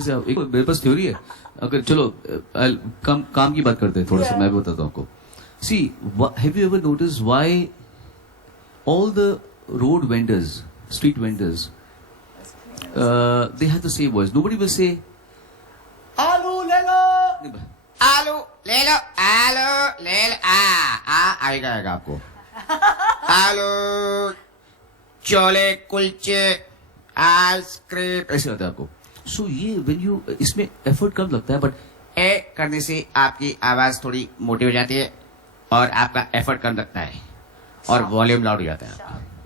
से एक मेरे पास थ्योरी है. अगर चलो काम की बात करते हैं थोड़ा सा. मैं भी बताता हूँ आपको. See, have you ever noticed why all the road vendors, street vendors, they have the same voice? Nobody will say, "Aloo le lo." आलू ले लो, आलू ले लो. आएगा आपको. आलू, छोले, कुलचे, आइसक्रीम, ऐसे आता है आपको. So ये when you इसमें effort कम लगता है, but ए करने से आपकी आवाज थोड़ी मोटी हो जाती है और आपका एफर्ट कम लगता है और वॉल्यूम लाउड हो जाता है.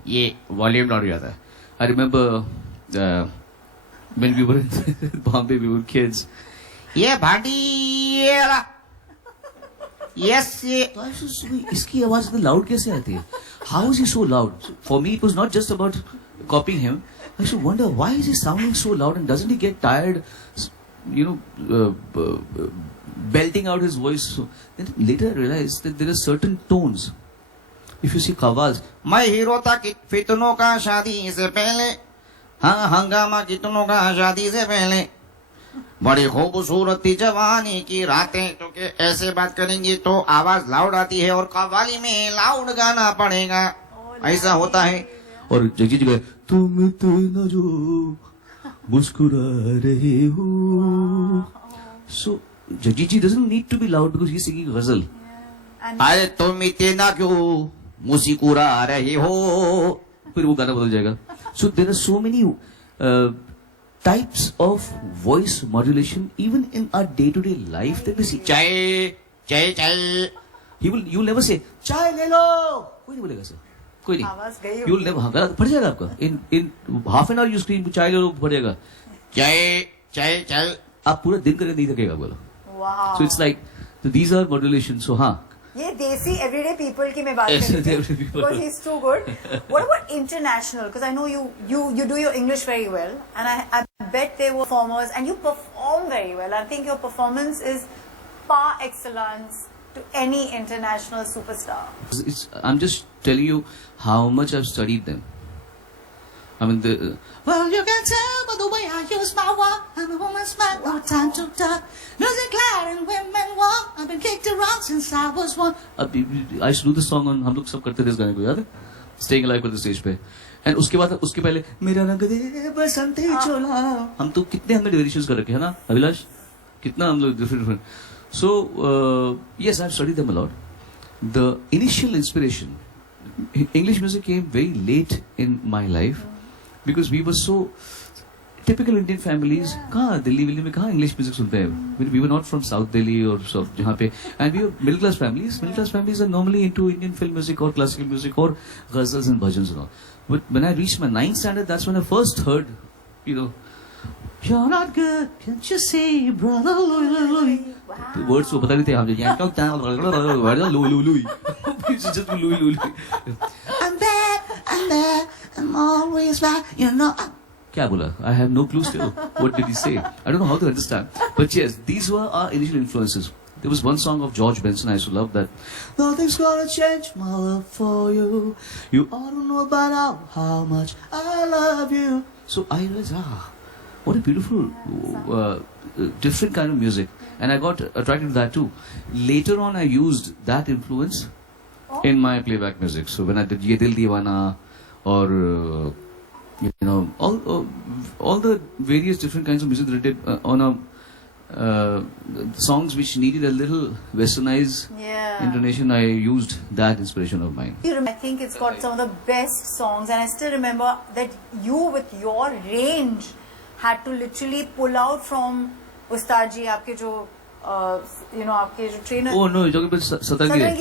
ये वॉल्यूम लाउड हो जाता है. I remember when we were in Bombay, we were kids. ये भाटी ये वाला. यस ये तो I was just, इसकी आवाज इतनी loud कैसे आती है? How is he so loud? For me, it was not just about copying him. I used to wonder why is he sounding so loud and doesn't he get tired, belting out his voice? So then later I realized that there are certain tones. If you see Qawwaz, मैं hero था कि फितनों का शादी से पहले. हाँ हंगामा कितनों का शादी से पहले. बड़ी खूबसूरत थी जवानी की रातें. क्योंकि ऐसे बात करेंगे तो आवाज लाउड आती है और कव्वाली में लाउड गाना पड़ेगा. ऐसा होता है. और जगजीत जी गए, तुम इतना जो मुस्कुरा रहे हो. So Jagjeet ji doesn't need to be loud because he's singing ghazal. अरे तुम इतना क्यों मुस्कुरा रहे हो. फिर वो गाना बदल जाएगा. So there are so many types of voice modulation even in our day-to-day life that we see. चाय चाय चाय. You'll never say चाय ले लो. कोई नहीं बोलेगा सर. कोई नहीं. You'll never. हाँ गलत फट जाएगा आपका. In half an hour you scream चाय ले लो फट जाएगा. चाय चाय चाय. आप पूरा दिन करके नहीं थकेगा बोला. Wow. So it's like these are modulations. So हाँ. ये देसी everyday people की मैं बात कर रही थी because he's too good. What about international? Because I know you do your English very well, and I bet they were performers, and you perform very well. I think your performance is par excellence to any international superstar. I'm just telling you how much I've studied them. I mean, well, you can tell by the way I use my walk. I'm a woman's man, no time to talk. Music loud and women walk. I've been kicked around since I was one. I used to do this song on, हम लोग सब करते थे इस गाने को, याद है? Staying Alive पर स्टेज पे. And उसके बाद उसके पहले मेरा रंग दे बसंती चोला. हम तो कितने हमने वेरिएशंस कर रखे हैं ना, अभिलाष? कितना हम लोग different. So yes, I've studied them a lot. The initial inspiration, English music came very late in my life. Because we were so typical Indian families. कहाँ दिल्ली में कहाँ English music सुनते हैं? We were not from South Delhi or so जहाँ पे, and we were middle class families. Middle class families are normally into Indian film music or classical music or ghazals and bhajans and all. But when I reached my 9th standard, that's when I first heard, you're not good, can't you see, brother? The words वो पता नहीं थे हम just Louis. I'm bad, I'm always bad, क्या बोला? I have no clue still. What did he say? I don't know how to understand. But yes, these were our initial influences. There was one song of George Benson I used to love that. Nothing's gonna change my love for you. You ought to know by now how much I love you. So I realized, what a beautiful, different kind of music. And I got attracted to that too. Later on, I used that influence in my playback music. So when I did Ye Dil Deewana or all the various different kinds of music that I did on songs which needed a little westernized intonation, I used that inspiration of mine. I think it's got some of the best songs, and I still remember that you, with your range, had to literally pull out from Ustad ji, आपके जो आपके जो trainer. Oh no, you're talking about Satarangire.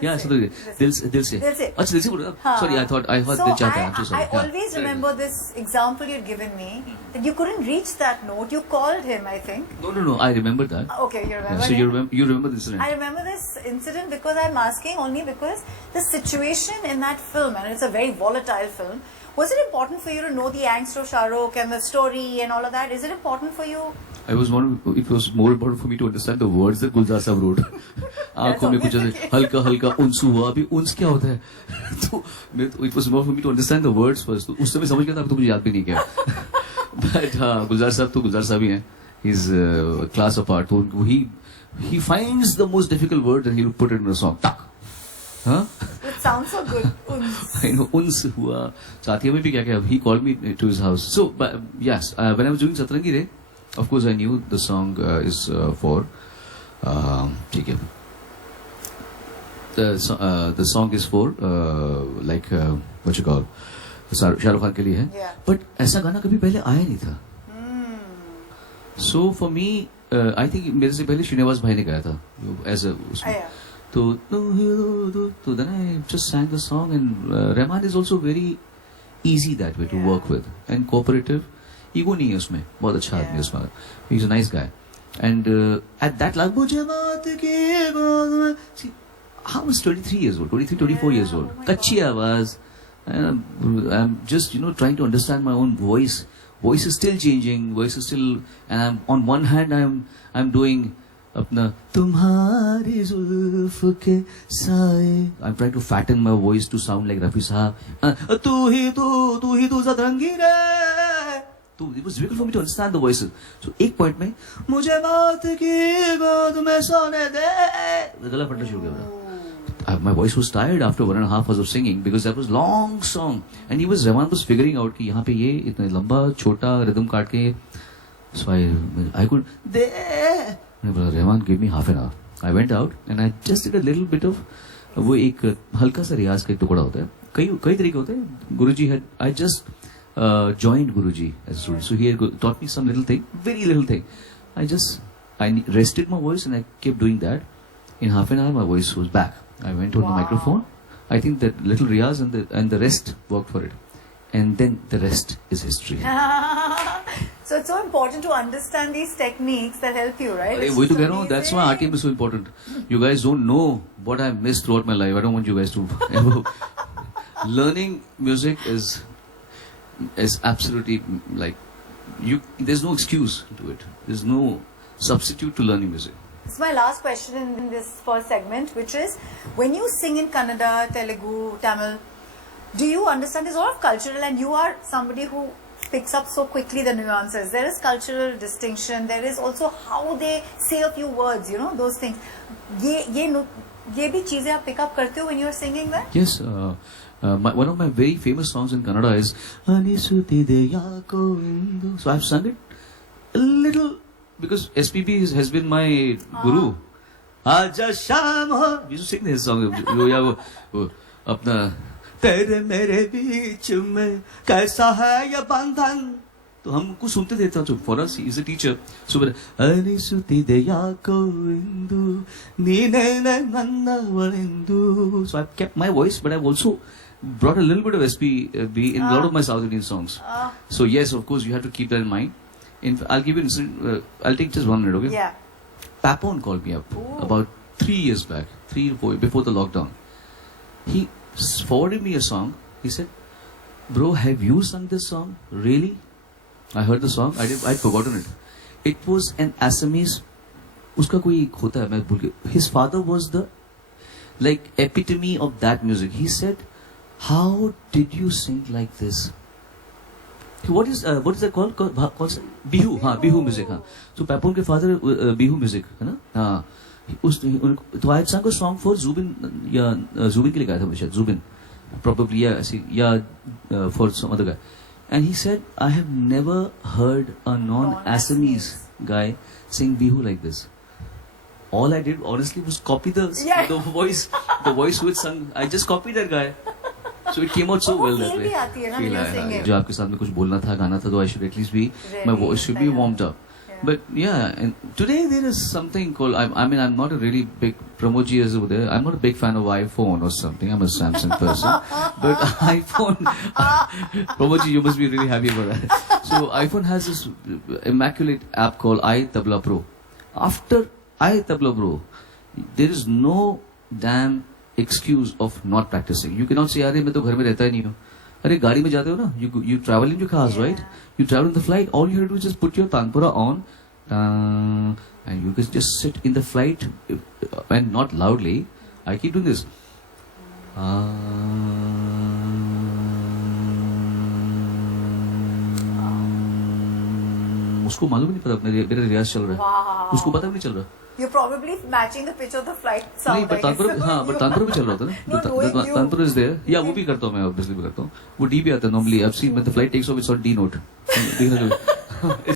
Yeah, Satarangire. Dil se. अच्छा दिल से बोल रहा. Sorry, I thought दिल चाहता है. I'm so sorry. I always remember this example you'd given me that you couldn't reach that note. You called him, I think. No. I remember that. Okay, you remember. Yeah, so you remember this incident. I remember this incident because I'm asking only because the situation in that film, and it's a very volatile film. Was it important for you to know the angst of Shah Rukh and the story and all of that? Is it important for you? It was more important for me to understand the words that Gulzar Sahab wrote. आँखों में कुछ ऐसे हल्का हल्का उन्स हुआ. अभी उन्स क्या होता है? तो it was more for me to understand the words first. तो उस समय समझ गया था, अब तो मुझे याद भी नहीं किया. But Gulzar Sahab to Gulzar Sahab ही हैं. He's a class apart. So he finds the most difficult word and he'll put it in a song. Tak. Huh? It sounds so good. Uns. I know. Uns हुआ. साथिया में भी क्या क्या. He called me to his house. So but, yes, when I was doing Satrangi Re, of course I knew the song is for. ठीक है. The song is for like what you call Shahrukh Khan के लिए है. Yeah. But ऐसा गाना कभी पहले आया नहीं था. So for me, I think मेरे से पहले श्रीनिवास भाई ने गाया था as a उसमें. Yeah. So then I just sang the song, and Rahman is also very easy that way to Yeah. work with and cooperative. Ego नहीं है उसमें. बहुत अच्छा आदमी है उसमें. He's a nice guy. And at that lag मुझे बात की बात में. See, I was 23 years old, 23, 24 years old. Oh my कच्ची आवाज. I'm just trying to understand my own voice. Voice is still changing. Voice is still, and I'm on one hand I'm doing अपना तुम्हारी जुल्फ के साए. I'm trying to fatten my voice to sound like Rafi Sahab. तू ही तू सतरंगी रे. So it was difficult for me to understand the voices. So एक point में मुझे बात की बात में सोने दे. गला फटना शुरू हो गया. My voice was tired after 1.5 hours of singing because that was long song, and Rahman was figuring out कि यहाँ पे ये इतना लंबा छोटा rhythm काट के. So I could मैं बोला Rahman, give me half an hour. I went out and I just did a little bit of वो एक हल्का सा रियाज का एक टुकड़ा होता है. कई तरीके होते हैं. Guruji had I just joined Guruji as a student, so he had taught me some little thing, very little thing. I rested my voice and I kept doing that. In half an hour my voice was back. I went on the microphone. I think that little riyaz and the rest worked for it. And then the rest is history. So it's so important to understand these techniques that help you, right? अरे It's वही तो just कह रहा हूँ. That's why amazing. RTM is so important. You guys don't know what I missed throughout my life. I don't want you guys to ever. Learning music is absolutely like there's no excuse to it. There's no substitute to learning music. This is my last question in this first segment, which is, when you sing in Kannada, Telugu, Tamil, do you understand there's a lot of cultural, and you are somebody who picks up so quickly the nuances. There is cultural distinction. There is also how they say a few words, those things. ये भी चीजें आप pick up करते हो when you are singing that? Yes. One of my very famous songs in Kannada is Anisuti Deya Koindu. So I've sung it a little because SPB has been my guru. Aja Sham ho. We used to sing this song. वो अपना तेरे मेरे बीच में कैसा है ये बंधन. तो हमको सुनते थे. तो for us, he is a teacher. So Anisuti Deya Koindu Nine Nanna Valindu. So I've kept my voice, but I've also brought a little bit of SPB in a lot of my South Indian songs. So yes, of course, you have to keep that in mind. I'll give you an incident. I'll take just 1 minute, okay? Yeah. Papon called me up about 3 years back, 3 or 4, before the lockdown. He forwarded me a song. He said, "Bro, have you sung this song? Really?" I heard the song. I'd forgotten it. It was an Assamese. उसका कोई एक होता है, मैं भूल गया. His father was the epitome of that music. He said, "How did you sing like this?" What is that called? Bihu. Bihu music. So Papon के father Bihu music है ना. तो I had sung a song for Zubin के लिए गाया था शायद. Zubin probably for some other guy. And he said, "I have never heard a non-Assamese guy sing Bihu like this." All I did honestly was copy the voice who had sung. I just copied that guy. So it came out so well that way. भी आती है ना when you're singing. जो आपके साथ में कुछ बोलना था, गाना था, तो I should at least be, my voice should be warmed up. But yeah, and today there is something called, I'm not a really big, Pramod ji is over there, I'm not a big fan of iPhone or something. I'm a Samsung person. But iPhone, Pramod ji, you must be really happy about that. So iPhone has this immaculate app called iTabla Pro. After iTabla Pro, there is no damn excuse of not practicing. You cannot say, "अरे मैं तो घर में रहता ही नहीं हूँ." अरे गाड़ी में जाते हो ना, you travel in your cars, right? You travel in the flight. All you have to do is just put your tanpura on, and you can just sit in the flight, and not loudly. I keep doing this. उसको मालूम ही नहीं पता मेरा रियाज चल रहा है, Wow. उसको पता भी नहीं चल रहा। You're probably matching the pitch of the flight नहीं, sound. पर तानपुर, हाँ, पर तानपुर भी चल रहा होता है No, knowing ना, you. तानपुर इज देयर, या वो भी करता हूँ मैं, ऑब्वियसली भी करता हूँ, वो डी भी आता है नॉर्मली, अब सी, मैं the flight takes off it's on the note